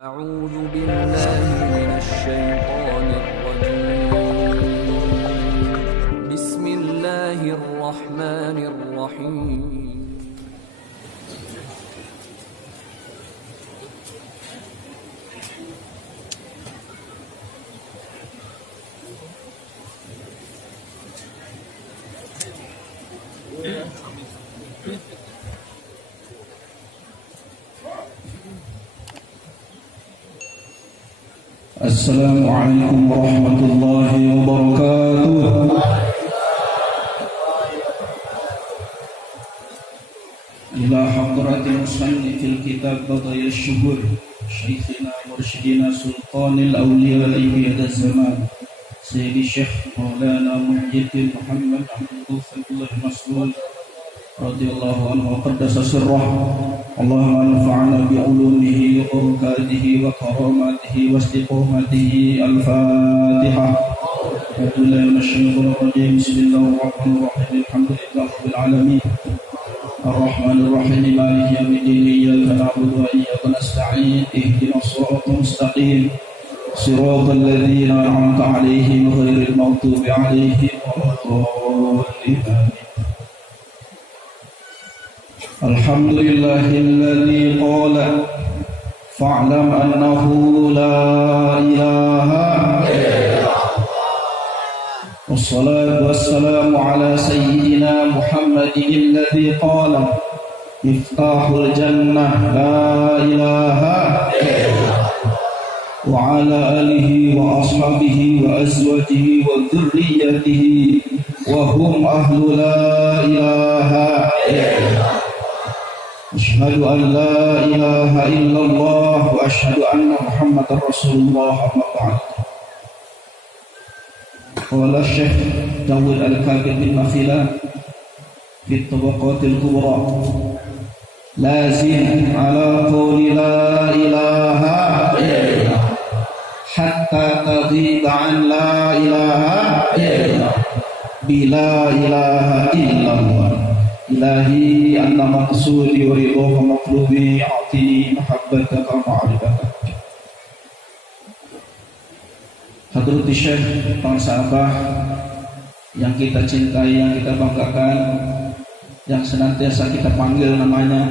أعوذ بالله من الشيطان الرجيم بسم الله الرحمن الرحيم السلام عليكم ورحمة الله وبركاته. إلى حضرة مصنف الكتاب بضي الشهور شيخنا مرشدنا سلطان الأولياء في هذا الزمان سيد الشيخ مولانا محي محمد عبد الله المسلول رضي الله عنه وقدس سره. اللهم انفعنا بعلومه وبركاته وكراماته واستقامته. الفاتحة. أعوذ بالله من الشيطان الرجيم. بسم الله الرحمن الرحيم. الحمد لله رب العالمين الرحمن الرحيم مالك يوم الدين. إياك نعبد وإياك نستعين. اهدنا الصراط المستقيم صراط الذين أنعمت عليهم غير المغضوب عليهم ولا الضالين. الحمد لله الذي قال فاعلم أنه لا إله إلا الله. والصلاة والسلام على سيدنا محمد الذي قال مفتاح الجنة لا إله إلا الله. وعلى آله وأصحابه وأزواجه وذريته وهم أهل لا إله إلا الله. أشهد أن لا إله إلا الله وأشهد أن محمد رسول الله. أما بعد. قال الشيخ داود الكاكب المخيلة في الطبقات الكبرى لازم على قول لا إله إلا الله حتى تغيب عن لا إله إلا الله بلا إله إلا الله. إلهي أن مقصودي ورضاك مطلوبي أعطني محبتك ومعرفتك. Hadratus Syekh, para sahabat yang kita cintai, yang kita banggakan, yang senantiasa kita panggil namanya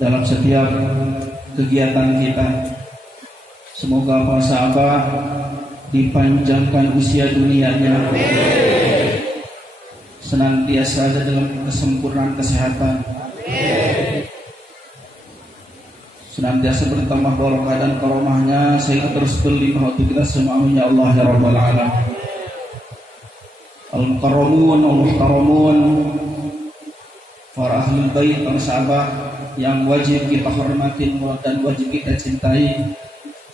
dalam setiap kegiatan kita. Semoga para sahabat dipanjangkan usia dunianya, senantiasa ada dalam kesempurnaan kesehatan, senantiasa bertambah barokah dan karomahnya sehingga terus berlimpah untuk kita semua. Ya Allah ya Rabbal Alamin. Al-Mukarramun Al-Muhtaramun, para ahli bait, para sahabat yang wajib kita hormati dan wajib kita cintai,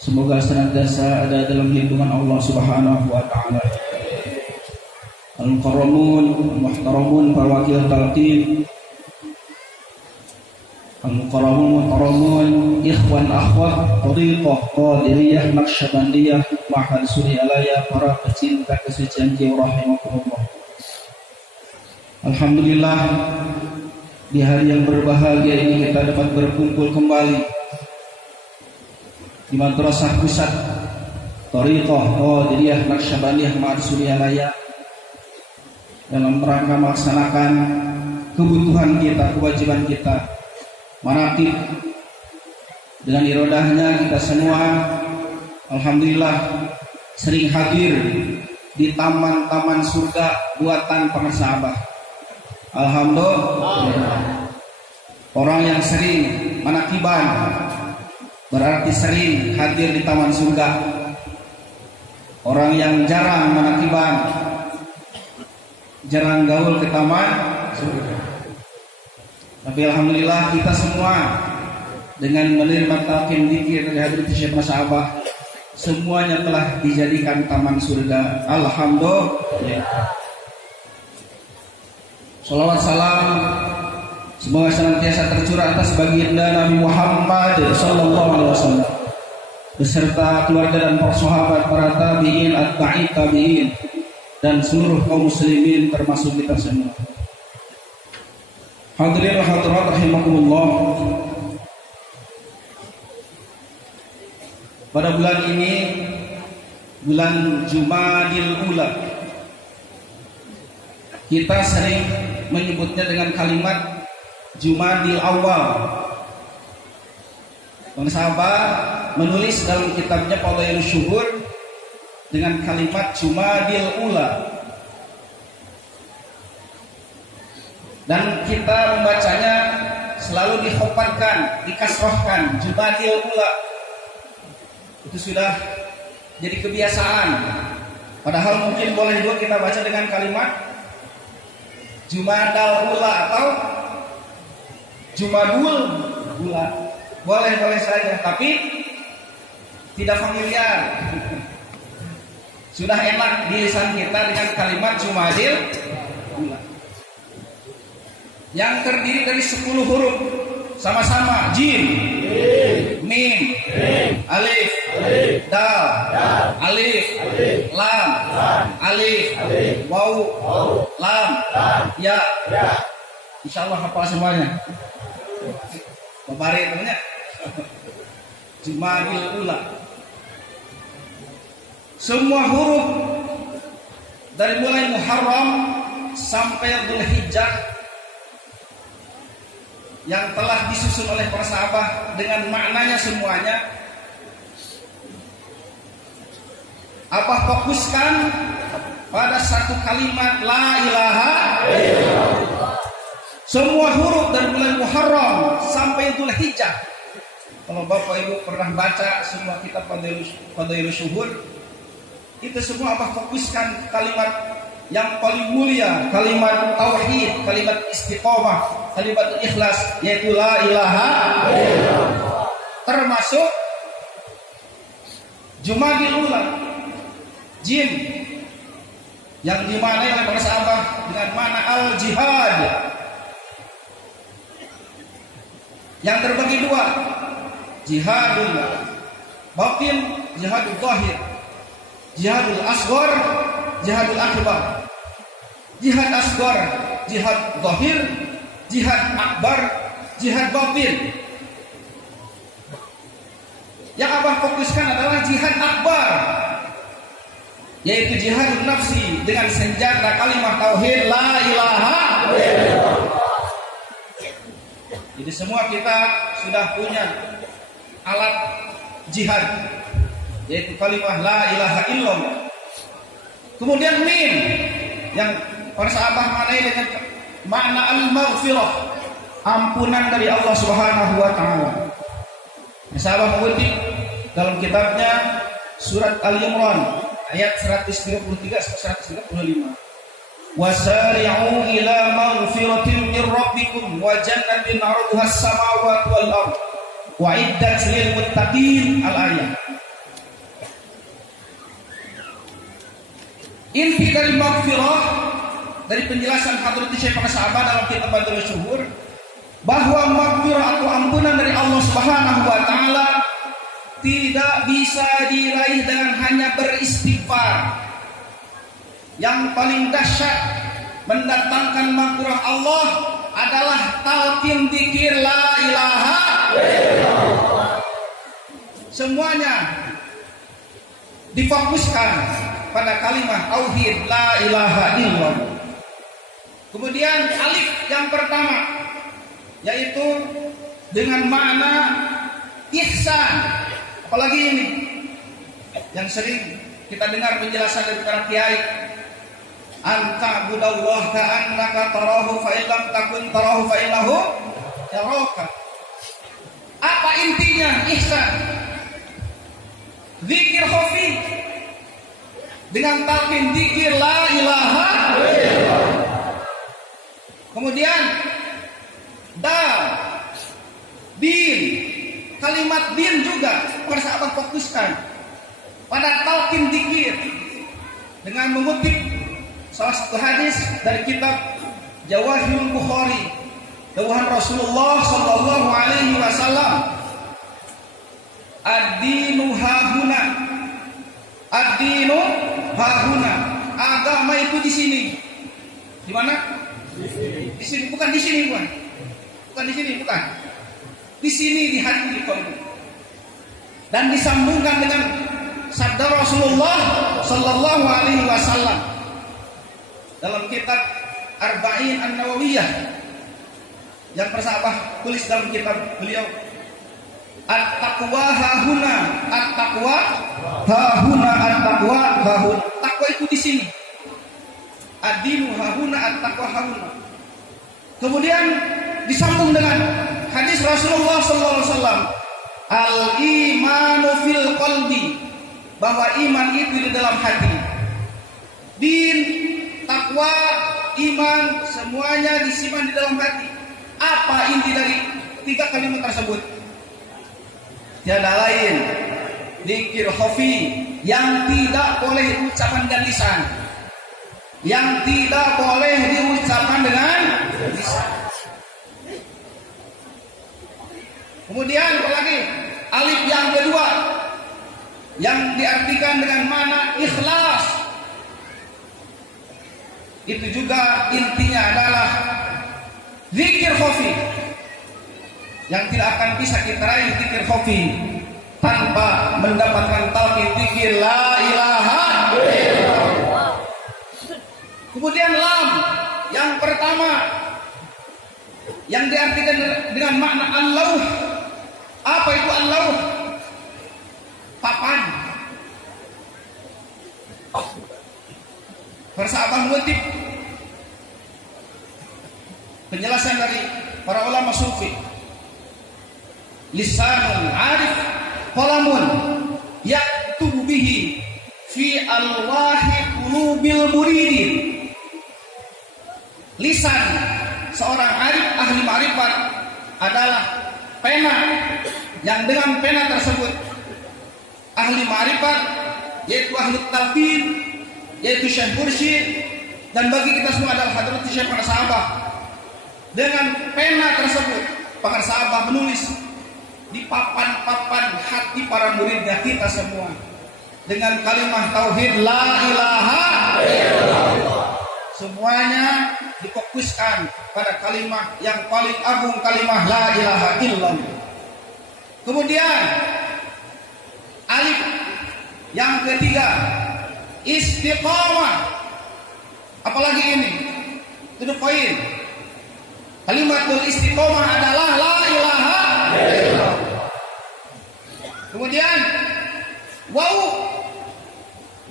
semoga senantiasa ada dalam lindungan Allah Subhanahu wa taala. Al-Mukarramun, Al-Muhtaramun, para wakil talqin, Al-Mukarramun, Muhtaramun, ikhwan akhwat Thariqah Qadiriyah Naqsyabandiyah Mahal Surialaya, para pecinta kesucian jiwa rahimakumullah. Alhamdulillah, di hari yang berbahagia ini kita dapat berkumpul kembali di Madrasah Pusat Thariqah Qadiriyah Naqsyabandiyah Mahal Surialaya dalam rangka melaksanakan kebutuhan kita, kewajiban kita, manaqib. Dengan irodahnya kita semua alhamdulillah sering hadir di taman-taman surga buatan para sahabat. Alhamdulillah. Orang yang sering manaqiban berarti sering hadir di taman surga. Orang yang jarang manaqiban, jarang gaul ke taman surga. Tapi alhamdulillah kita semua dengan menerima talqin dzikir dari Hadratus Syekh Sahabah, semuanya telah dijadikan taman surga. Alhamdulillah. Salawat salam semoga senantiasa tercurah atas baginda Nabi Muhammad sallallahu alaihi wasallam beserta keluarga dan para sahabat, para tabi'in, atba'i tabi'in, dan seluruh kaum muslimin termasuk kita semua. Hadirin wa hadirat rahimakumullah. Pada bulan ini, bulan Jumadil Ula, kita sering menyebutnya dengan kalimat Jumadil Awal. Para sahabat menulis dalam kitabnya Fadailus Syuhur dengan kalimat Jumadil Ula, dan kita membacanya selalu dikhofatkan, dikasrohkan, Jumadil Ula. Itu sudah jadi kebiasaan. Padahal mungkin boleh juga kita baca dengan kalimat Jumadal Ula atau Jumadul Ula. Boleh saja, tapi tidak familiar. Sudah enak di lisan kita dengan kalimat Jumadil Ula, yang terdiri dari 10 huruf sama-sama: jim, mim, alif, dal, alif, lam, alif, waw, lam, ya. Insyaallah hafal semuanya. Babare namanya Jumadil Ula. Semua huruf dari mulai Muharram sampai Dzulhijjah yang telah disusun oleh para sahabat dengan maknanya semuanya, apa fokuskan pada satu kalimat la ilaha illallah. Semua huruf dari mulai Muharram sampai Dzulhijjah. Kalau Bapak Ibu pernah baca semua kitab Fadailus Syuhur, itu semua apa fokuskan kalimat yang paling mulia, kalimat tauhid, kalimat istiqomah, kalimat ikhlas, yaitu la ilaha illallah. Termasuk Jumadil Ula, jim, yang dimaknai oleh para sahabat dengan makna al-jihad, yang terbagi dua: jihadul batin, jihadul zahir, jihadul asghar, jihadul akbar. Jihad asghar, jihad zahir, jihad akbar, jihad batin. Yang Abah fokuskan adalah jihad akbar, yaitu jihadun nafsi dengan senjata kalimat tauhid la ilaha illallah. Jadi semua kita sudah punya alat jihad, yaitu kalimat la ilaha illallah. Kemudian mim, yang para sahabat maknai dengan makna al-maghfirah, ampunan dari Allah Subhanahu wa taala. Sahabat mengutip dalam kitabnya surat Al-Imran ayat 133 sampai 135. Wasari'u ila maghfiratin min rabbikum wa jannatin 'arduha as-samawati wal ardh wa 'iddat lil muttaqin. Al-ayat. Inti dari maghfirah, dari penjelasan Hadratus Syekh para sahabat dalam kitab Fadailus Syuhur, bahwa maghfirah atau ampunan dari Allah Subhanahu wa taala tidak bisa diraih dengan hanya beristighfar. Yang paling dahsyat mendatangkan maghfirah Allah adalah talqin dzikir la ilaha illallah. Semuanya difokuskan pada kalimat tauhid la ilaha illallah. Kemudian alif yang pertama, yaitu dengan makna ihsan. Apalagi ini yang sering kita dengar penjelasan dari para kiai, anta budallah ka'annaka tarahu fa illam takun tarahu fa innahu yaraka. Apa intinya ihsan? Zikir khafi dengan talqin zikir la ilaha illallah. Kemudian dal, din, kalimat din juga para sahabat fokuskan pada talqin zikir dengan mengutip salah satu hadis dari kitab Jawahirul Bukhari, dawuhan Rasulullah sallallahu alaihi wasallam, ad-dinu hahuna, ad-dinu hahuna, agama itu di sini. Di mana? Di sini, bukan di sini, bukan. Bukan di sini, bukan. Di sini, di hati, di qalbi. dan disambungkan dengan sabda Rasulullah sallallahu alaihi wasallam dalam kitab Arba'in An-Nawawiyah yang persahabah tulis dalam kitab beliau, at-taqwa hahuna, at-taqwa hahuna, at-taqwa hahuna. Takwa itu di sini. Ad-dinu hahuna, at-taqwa hahuna. Kemudian disambung dengan hadis Rasulullah sallallahu alaihi wasallam, al-imanu fil qalbi, bahwa iman itu di dalam hati. Din, takwa, iman semuanya disimpan di dalam hati. Apa inti dari tiga kalimat tersebut? Tiada lain, dzikir khafi, yang tidak boleh ucapan dan lisan, yang tidak boleh diucapkan dengan lisan. Kemudian apalagi alif yang kedua yang diartikan dengan makna ikhlas, itu juga intinya adalah zikir khafi, yang tidak akan bisa kita raih zikir khafi tanpa mendapatkan talqin zikir la ilaha illallah. Kemudian lam yang pertama yang diartikan dengan makna al-lauh. Apa itu al-lauh? Papan. Persahabah mengutip penjelasan dari para ulama sufi, lisanul arif qalamun yaktubu bihi fi alwahi qulubil muridin. Lisan seorang arif ahli ma'rifat adalah pena, yang dengan pena tersebut ahli ma'rifat, yaitu ahli talqin, yaitu Syekh Mursyid, dan bagi kita semua adalah Hadrat Syekh para sahabat. Dengan pena tersebut para sahabat menulis di papan-papan hati para muridnya kita semua dengan kalimat tauhid la ilaha illallah. Semuanya difokuskan pada kalimat yang paling agung, kalimat la ilaha illallah. Kemudian alif yang ketiga istiqamah. Apalagi ini? Itu poin. Kalimatul istiqamah adalah la ilaha illallah. Kemudian wau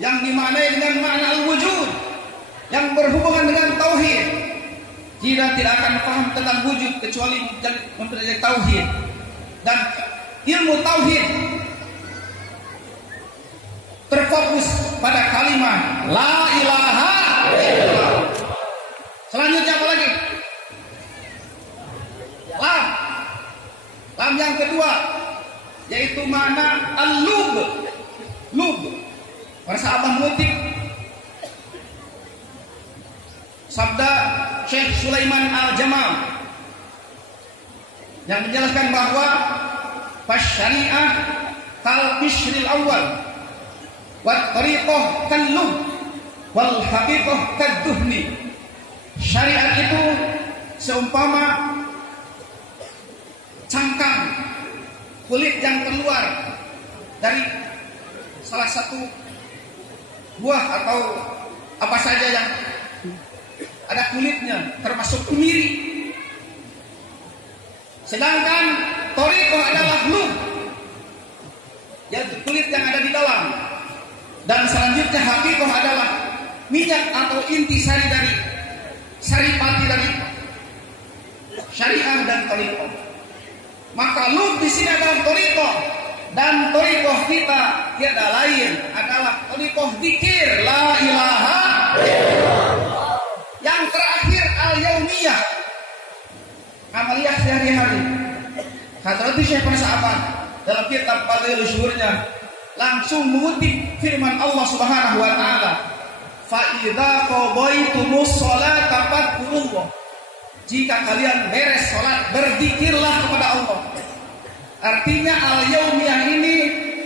yang dimaknai dengan makna al-wujud, yang berhubungan dengan tauhid. Kita tidak akan paham tentang wujud kecuali mempelajari tauhid. Dan ilmu tauhid terfokus pada kalimat la ilaha illallah. Selanjutnya apa lagi? Lam. Lam yang kedua yaitu makna al-lub. Lub. Para sahabat mengutip sabda Syekh Sulaiman Al-Jamal yang menjelaskan bahwa fasyari'ah kal bishril awal wat tariqah kal lub wal haqiqah kad duhni. Syariat itu seumpama cangkang kulit yang keluar dari salah satu buah atau apa saja yang ada kulitnya, termasuk kemiri. Sedangkan thariqah adalah lub, yaitu kulit yang ada di dalam. Dan selanjutnya haqiqah adalah minyak atau inti sari dari saripati dari syariah dan thariqah. Maka lub di sini adalah thariqah, dan thariqah kita tiada lain adalah thariqah zikir la ilaha illallah. Yang terakhir al-yaumiyah, amaliyah sehari-hari. Hadrat Syekh para sahabat dalam kitab Fadhilul Syuhurnya langsung mengutip firman Allah Subhanahu wa taala, fa idza qadaitumus sholata fadhkurullah. Jika kalian beres salat, berzikirlah kepada Allah. Artinya al-yaumiyah ini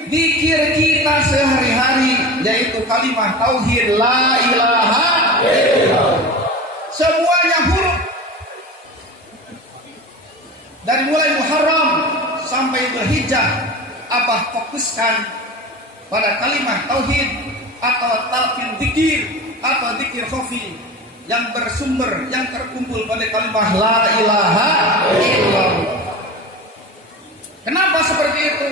zikir kita sehari-hari, yaitu kalimat tauhid la ilaha illallah. Semuanya huruf dari mulai Muharram sampai Dzulhijjah Abah fokuskan pada kalimat tauhid atau talqin dzikir atau dzikir khafi yang bersumber, yang terkumpul pada kalimat la ilaha illallah. Kenapa seperti itu?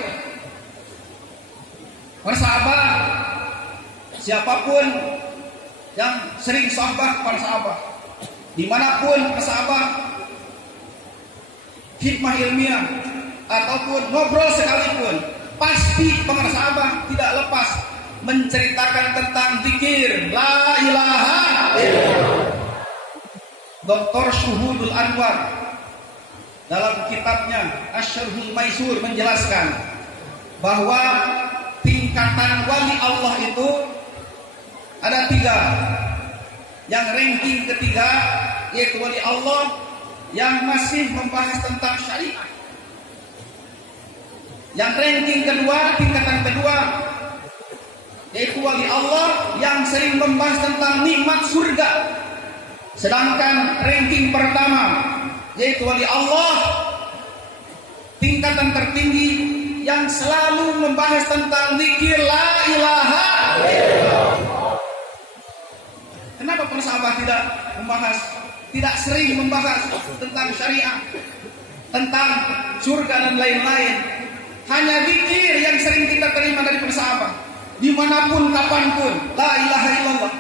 Para sahabat, siapapun yang sering sahabat para sahabat, dimanapun sahabat hikmah ilmiah ataupun ngobrol sekalipun, pasti para sahabat tidak lepas menceritakan tentang zikir la ilaha illallah. Dr. Syuhudul Anwar dalam kitabnya Asyarhul Maisur menjelaskan bahwa tingkatan wali Allah itu ada 3. Yang ranking ketiga yaitu wali Allah yang masih membahas tentang syariat. Yang ranking kedua, tingkatan kedua yaitu wali Allah yang sering membahas tentang nikmat surga. Sedangkan ranking pertama yaitu wali Allah tingkatan tertinggi yang selalu membahas tentang zikir la ilaha illallah. Kenapa para sahabat tidak sering membahas tentang syariat, tentang surga dan lain-lain? Hanya zikir yang sering kita terima dari para sahabat. Dimanapun, kapanpun, la ilaha illallah.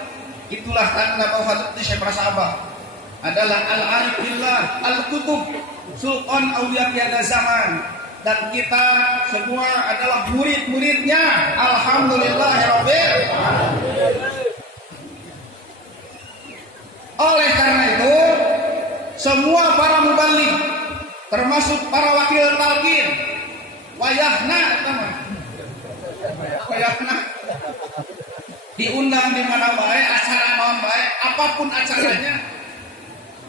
Itulah tanda bahwa hadis para sahabat adalah al-arif billah, al-kutub, sultan auliya tiada zaman. Dan kita semua adalah murid-muridnya. Alhamdulillahirabbil alamin. Oleh karena itu, semua para muballigh, termasuk para wakil talqin, wayahna diundang di mana baik, acara non baik, apapun acaranya,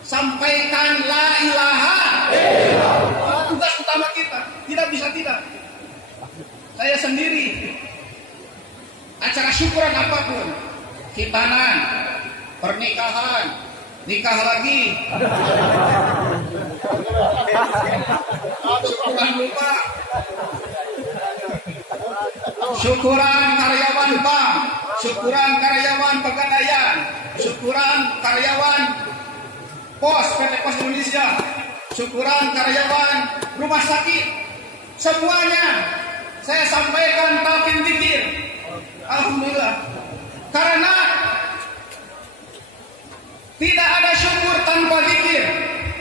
sampaikan la ilaha illallah. Tugas utama kita, tidak bisa tidak. Saya sendiri, acara syukuran apapun, khitanan, pernikahan, nikah lagi, syukuran lupa, syukuran karyawan bank, syukuran karyawan pegadaian, syukuran karyawan pos PT Pos Indonesia, syukuran karyawan rumah sakit, semuanya saya sampaikan talqin zikir. Alhamdulillah. Karena tidak ada syukur tanpa zikir.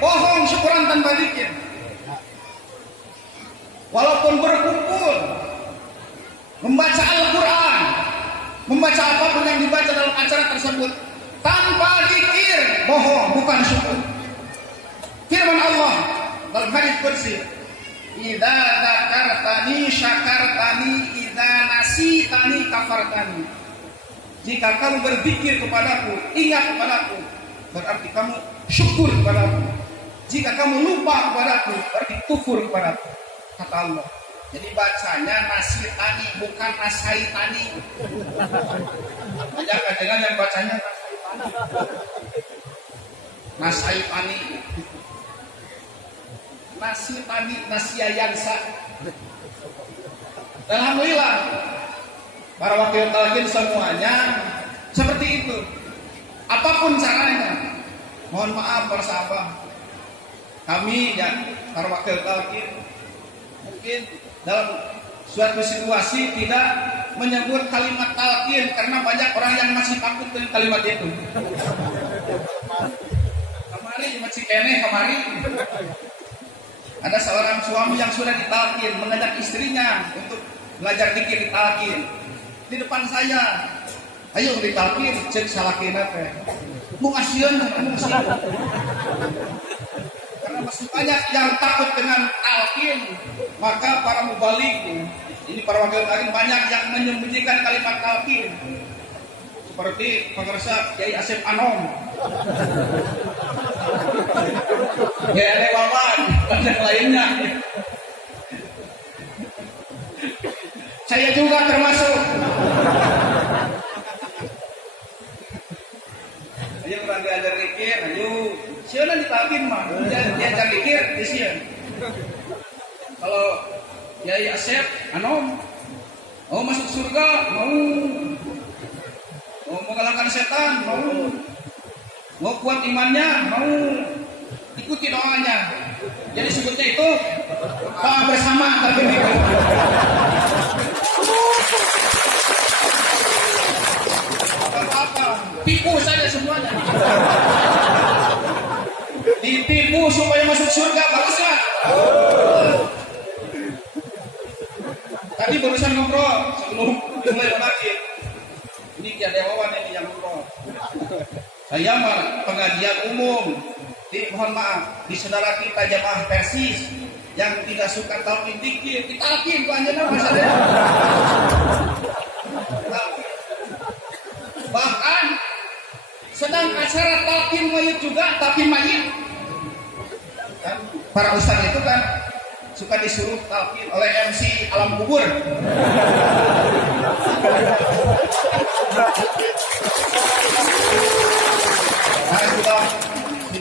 Bohong syukuran tanpa zikir. Walaupun berkumpul membaca Al-Quran, membaca apapun yang dibaca dalam acara tersebut, tanpa zikir, bohong, bukan syukur. Firman Allah dalam hadis qudsi, "Idza dzakartani syakartani, idza nasitani kafartani." Jika kamu berzikir kepadaku, ingat kepadaku, berarti kamu syukur kepadaku. Jika kamu lupa kepadaku, berarti kufur kepadaku, kata Allah. Jadi bacanya nasitani, bukan nasaitani. Jangan yang bacanya nasaitani. Nasitani, nasiayansa. Alhamdulillah, para wakil talqin semuanya seperti itu. Apapun caranya, mohon maaf para sahabat, kami ya para wakil talqin mungkin dalam suatu situasi tidak menyebut kalimat talqin karena banyak orang yang masih takut dengan kalimat itu. Kemarin masih kene kemarin ada seorang suami yang sudah ditalqin mengajak istrinya untuk belajar zikir talqin di depan saya. Ayo ditalqin, cek salakina teh. Mau ngasieun, karena masih banyak yang takut dengan talqin, maka para mubaligh, ini para wakil talqin banyak yang menyembunyikan kalimat talqin. Seperti pengerasa Kiai Asep Anom, Kiai Wawan, dan yang lainnya. Saya juga termasuk. Ayo kurang diajar zikir, ayo. Siapa ditalqin mah, diajar zikir, di sini. Kalau Kiai Asep Anom, surga? Mau. Mau mengalahkan setan? Mau. Mau kuat imannya? Mau. Ikuti doanya. Jadi sebutnya itu doa bersama tapi apa-apa. Tipu saja semuanya. Ditipu supaya masuk surga, bagus nggak? Tadi barusan ngobrol sebelum mulai mengakhir. Ini Kiai Wawan ini yang ngobrol. Saya pengajian umum. Mohon maaf, di saudara kita jamaah Persis yang tidak suka talqin dikir, ditalqin tuh anjana masalahnya. Bahkan sedang acara talqin mayit juga, tapi mayit kan, para ustaz itu kan suka disuruh talqin oleh MC alam kubur.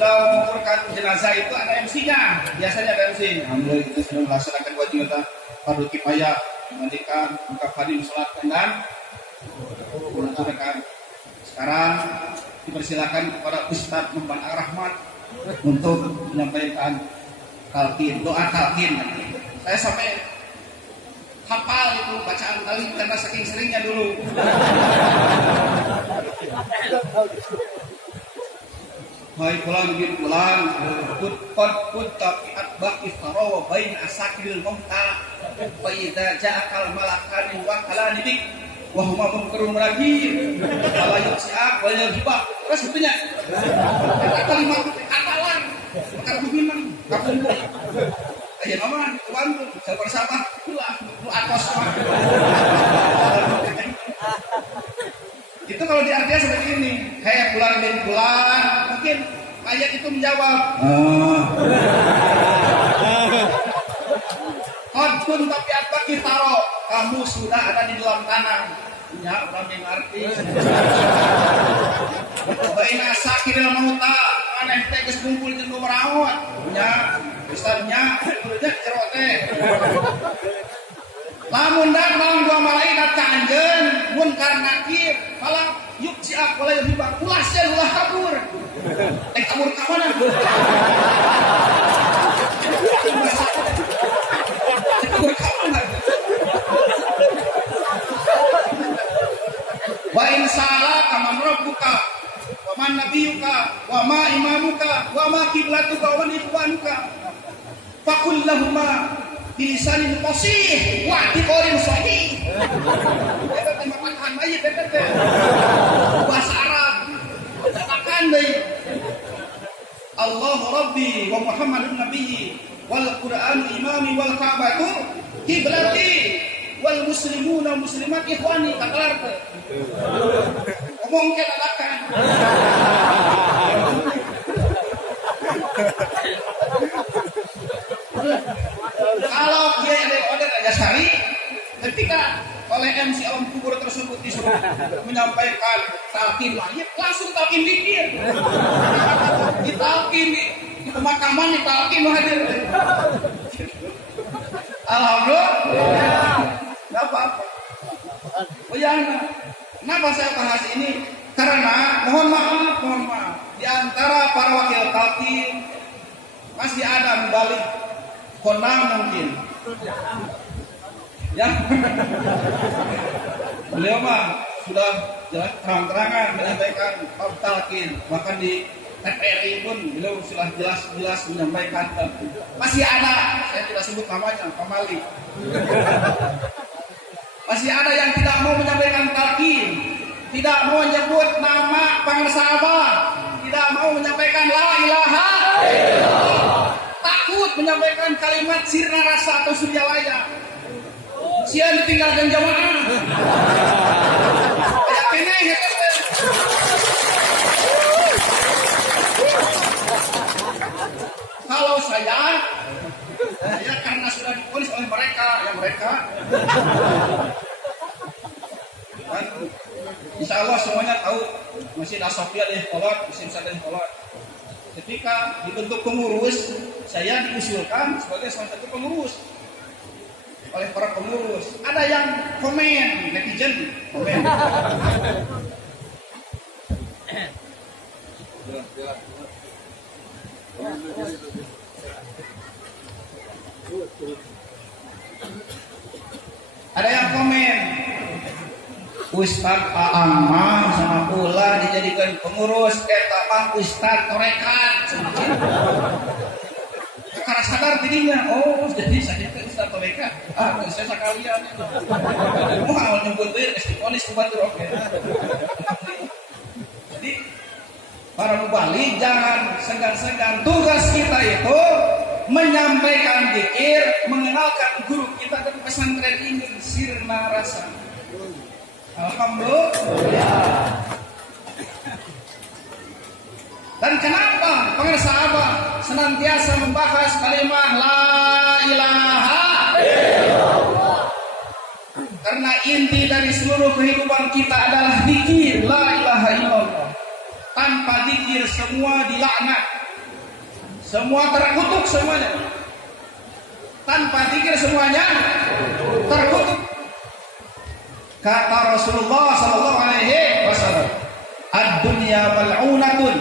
Sudah menguburkan jenazah itu ada MC-nya, biasanya ada MC. Alhamdulillah kita sudah melaksanakan kewajiban fardu kifayah, memandikan, mengkafani, mensolatkan dan menunaikan. Sekarang dipersilakan kepada Ustaz Muhammad Ar-Rahmat untuk menyampaikan talqin, doa talqin. Saya sampai hafal itu bacaan talqin karena saking seringnya dulu. Hai pulang bin pulang put tapi atbaq iftara wa bain asakil mauta fa idza ja'akal malakani wa kalani bik wa huma munkarun nakir wala yusiak wa yajibak. Terus sebetulnya kalimat katalan bukan memang kapun aja nama bantu bersama pulang lu atos itu kalau diartikan seperti ini, kayak bulan bin bulan, mungkin ayat itu menjawab. Kodun tapi apa kitaro, kamu sudah ada di dalam tanah. Ya, orang yang ngerti. Baina sakir mauta, aneh teh geus kumpul jeung merawat. Ya, besarnya kulitnya cerote. Lamun datang dua malaikat ka anjeun munkar nakir malah yuk siap oleh hibak ulah sen ulah kabur kabur ka mana kabur ka mana wa in salah kama rabbuka wa man nabiyuka wa ma imamuka wa ma qiblatuka wa ikhwanuka faqul lahumma bilisanin fasih wa biqaulin sahih. Eta teh makan mayit eta teh. Bahasa Arab. Makan deui. Allahu Rabbi wa Muhammadun nabiyyi wal Qur'an imami wal Ka'batu kiblati wal muslimuna muslimat ikhwani katalar teh. Ngomong ke lalakan. Kalau dia yang order aja sari, ketika oleh MC alam kubur tersebut disuruh menyampaikan talqin mayit, langsung talqin dikir. Ditalqin di pemakaman ditalqin hadir. Alhamdulillah. Enggak apa-apa. Oh ya, kenapa saya bahas ini? Karena mohon maaf, di antara para wakil talqin masih ada mubalik konang mungkin ya beliau mah sudah jelas terang-terangan menyampaikan bab talqin, bahkan di TPRI pun beliau sudah jelas menyampaikan. Masih ada, saya tidak sebut namanya, Pak Malik, masih ada yang tidak mau menyampaikan talqin, tidak mau menyebut nama pengersabah, tidak mau menyampaikan la ilaha illallah, takut menyampaikan kalimat sirna rasa atau suryalaya. Sian ditinggalkan jamaah. Kayak keneh ya. Kalau saya karena sudah diponis oleh mereka, dan insya Allah semuanya tahu Masjid As-Sofia di Kolot, Masjid Sadar di Kolot. Ketika dibentuk pengurus, saya diusulkan sebagai salah satu pengurus. oleh para pengurus. Ada yang komen, netizen komen. Ada yang komen, Ustadz Aang mah sama pula dijadikan pengurus, eta mah Ustadz torekat. Karena sadar dirinya, oh jadi saya itu Ustadz torekat. Saya sekalian. Mau nyebut dia istiqonis kubatur oke. Jadi para mubalik jangan segan-segan. Tugas kita itu menyampaikan zikir, mengenalkan guru kita dan pesantren ini sirna rasa. Alhamdulillah. Dan kenapa pemirsa Abah senantiasa membahas kalimat la ilaha illallah? Karena inti dari seluruh kehidupan kita adalah zikir la ilaha illallah. Tanpa zikir semua dilaknat, semua terkutuk semuanya. Tanpa zikir semuanya terkutuk. Kata Rasulullah sallallahu alaihi wasallam, "Ad-dunya mal'unatun,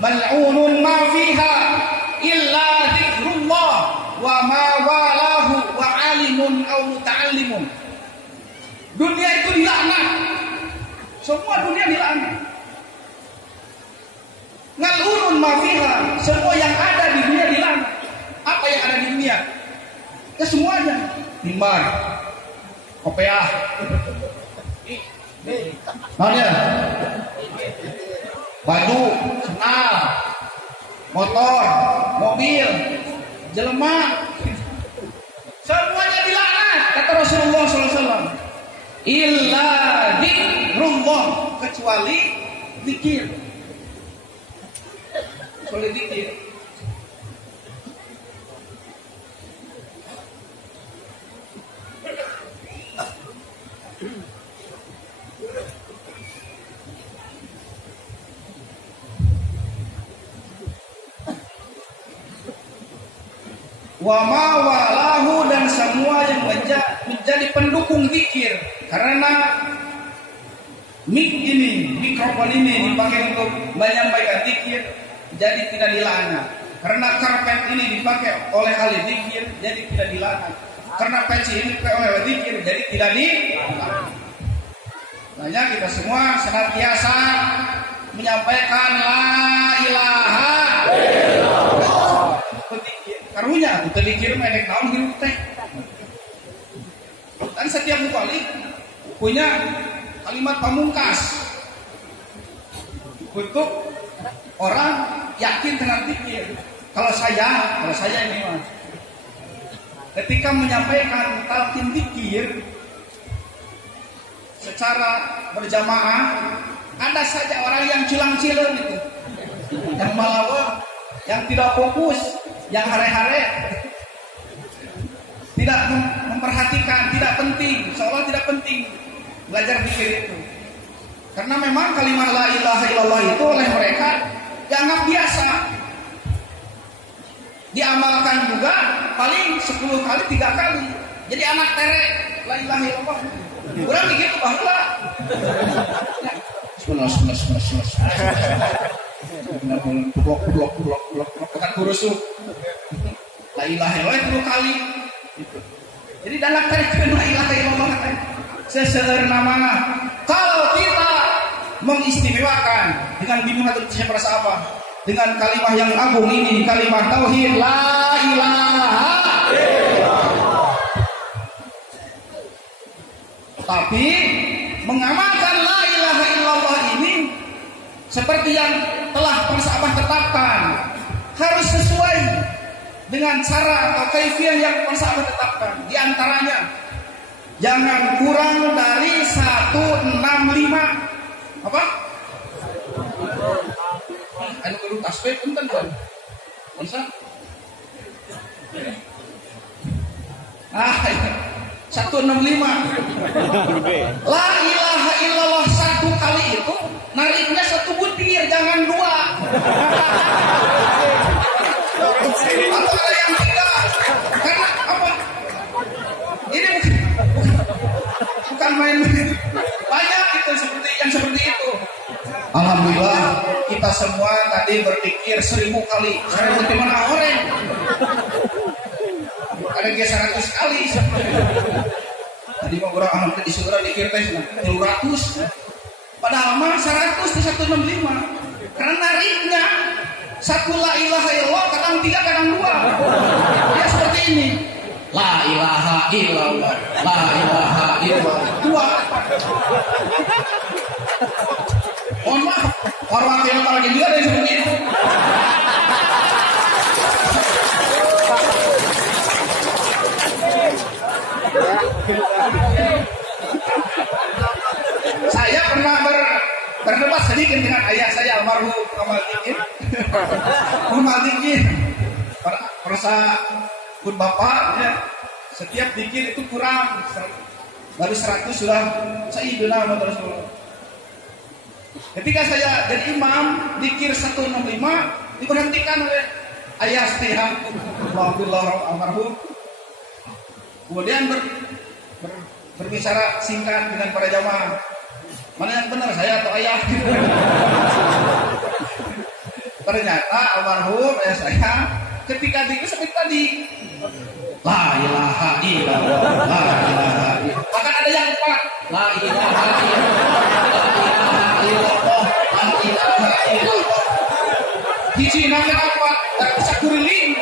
mal'unun ma fiha illa dzikrullah wa ma walahu wa 'alimun aw muta'allimun." Dunia itu dilaknat. Semua dunia dilaknat. Mal'unun ma fiha, semua yang ada di dunia dilaknat. Apa yang ada di dunia? Ya semuanya. Mimbar, kopiah, mana? Baju, sendal, motor, mobil, jelema, semuanya dilaknat. Kata Rasulullah SAW, illa dzikrullah, kecuali zikir. Kecuali zikir. Wa ma walahu, dan semua yang menjadi pendukung zikir. Karena mic ini, mikrofon ini dipakai untuk menyampaikan zikir, jadi tidak dilaknat. Karena karpet ini dipakai oleh ahli zikir, jadi tidak dilaknat. Karena peci ini dipakai oleh ahli zikir, jadi tidak dilaknat. Makanya kita semua senantiasa menyampaikan la ilaha illallah. Karunya kita dikir medek naon hirup teh. Dan setiap mubalik punya kalimat pamungkas untuk orang yakin dengan zikir. Kalau saya ini mas, ketika menyampaikan talqin zikir secara berjamaah, ada saja orang yang cilang-cilang itu, yang malawa, yang tidak fokus, yang hare-hare, tidak memperhatikan, tidak penting, seolah tidak penting belajar zikir itu. Karena memang kalimat la ilaha illallah itu oleh mereka dianggap biasa. Diamalkan juga paling 10 kali, 3 kali. Jadi anak terek la ilaha illallah. Kurang begitu bahula. Blok pekan kurusuk. La ilaha illallah 10 kali. Jadi dalam terjemahan la ilaha illallah seseueur namana. Kalau kita mengistimewakan dengan bimbingan siapa apa, dengan kalimat yang agung ini, kalimat tauhid la ilaha illallah. Tapi mengamalkan la ilaha illallah ini seperti yang telah para sahabat tetapkan, harus sesuai dengan cara atau kaifiah yang para sahabat tetapkan. Di antaranya jangan kurang dari 165 apa? Anu kudu tasbih punten kan? Bisa? 165. La ilaha illallah satu kali itu nariknya 1 butir, jangan 2. Atau ada yang 3. Karena apa? Ini kemarin. Banyak itu seperti itu. Alhamdulillah kita semua tadi berpikir 1000 kali. Saya bagaimana orang? Ada 100 kali. Tadi mau berapa alhamdulillah di surga dikir teh 200. Padahal mah 100 di 165. Karena nariknya satu la ilaha illallah kadang 3 kadang 2. Ya seperti ini. La ilaha illallah, la ilaha illallah. 2. Mohon maaf, orang yang lagi juga ada yang seperti itu. Saya pernah berdebat sedikit dengan ayah saya almarhum Muhammad Dikir. Perasa pun bapak ya, setiap dikir itu kurang, baru 100 sudah Sayyidina Muhammad Rasulullah. Ketika saya jadi imam dikir 165 diberhentikan oleh ayah setiham almarhum. Kemudian berbicara singkat dengan para jamaah. Mana yang benar, saya atau ayah? Ternyata almarhum ayah saya ketika dikir seperti tadi. La ilaha illallah, la ilaha illallah. Bahkan ada yang 4. La ilaha illallah, la ilaha illallah, la ilaha illallah. Hiji nangka apa? Sakuriling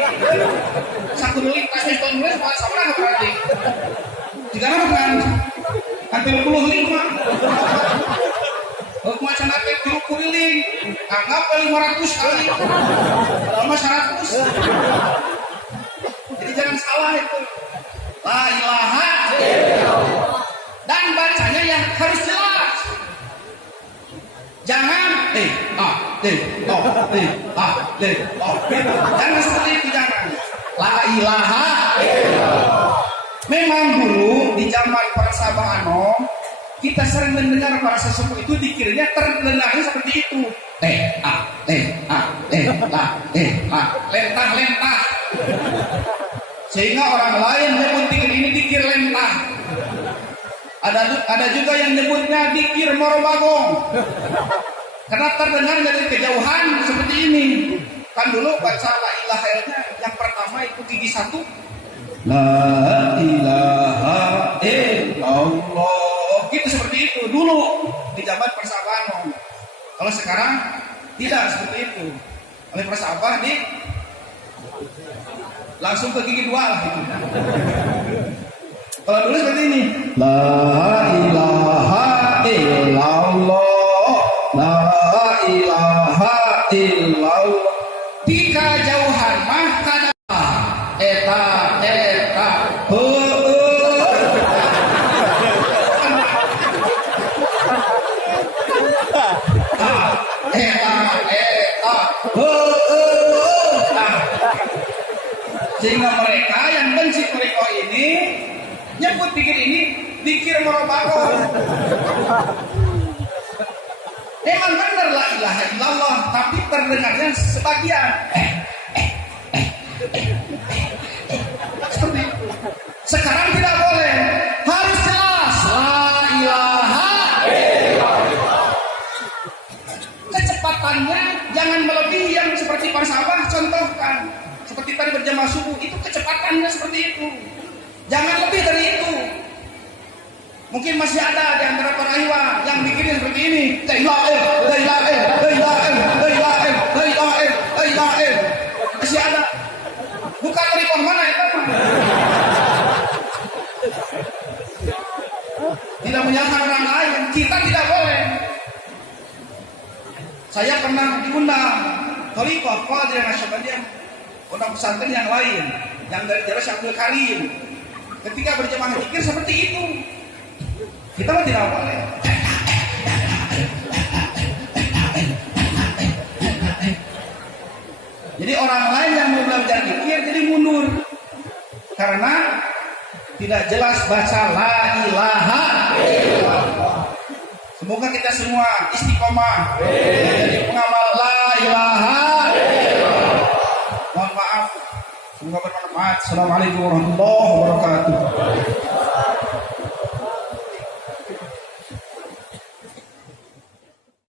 kasih tulis sama berarti. Jika nama kan hampir 25. Macam apa kuriling? Anggap 500 kali. Lama 100. Jadi jangan salah itu. La ilaha illallah. Dan bacanya yang harus jelas. Jangan jangan seperti itu, jangan. La ilaha illallah. Memang dulu di zaman para sahabat kita sering mendengar para sesepuh itu dikiranya terdengarnya seperti itu. Lentah. Sehingga orang lain nyebut dikir ini dikir lentah. Ada juga yang nyebutnya dikir morobagong. Karena terdengar dari kejauhan seperti ini. Kan dulu baca la ilaha illallah yang pertama itu gigi 1. La ilaha illallah. Gitu seperti itu dulu di zaman persahabatan. Kalau sekarang tidak seperti itu. Oleh persahabatan langsung ke gigi 2 lah itu. Kalau dulu seperti ini. La ilaha illallah. La ilaha illallah. Di kejauhan mah kada eta sehingga mereka yang benci mereka ini nyebut dikir ini dikir morobako. Memang benar la ilaha illallah, tapi terdengarnya sebagian seperti itu. Sekarang tidak boleh, harus jelas la ilaha illallah. Kecepatannya jangan melebihi yang seperti para sahabat contohkan. Seperti tadi berjamaah subuh itu kecepatannya seperti itu. Jangan lebih dari itu. Mungkin masih ada di antara para ihwa yang bikinnya seperti ini. Masih ada. Bukan dari mana itu? Tidak menyalahkan orang lain. Kita tidak boleh. Saya pernah diundang Thariqah Qadiriyah Nasyabandiyah, pondok pesantren yang lain, yang dari daerah Syekh Karim. Ketika berjamaah zikir seperti itu, kita mah tidak boleh. Jadi orang lain yang mau belajar zikir jadi mundur karena tidak jelas baca la ilaha illallah. Semoga kita semua istiqomah jadi pengamal la ilaha illallah. Mohon maaf, semoga bermanfaat. Assalamualaikum warahmatullahi wabarakatuh.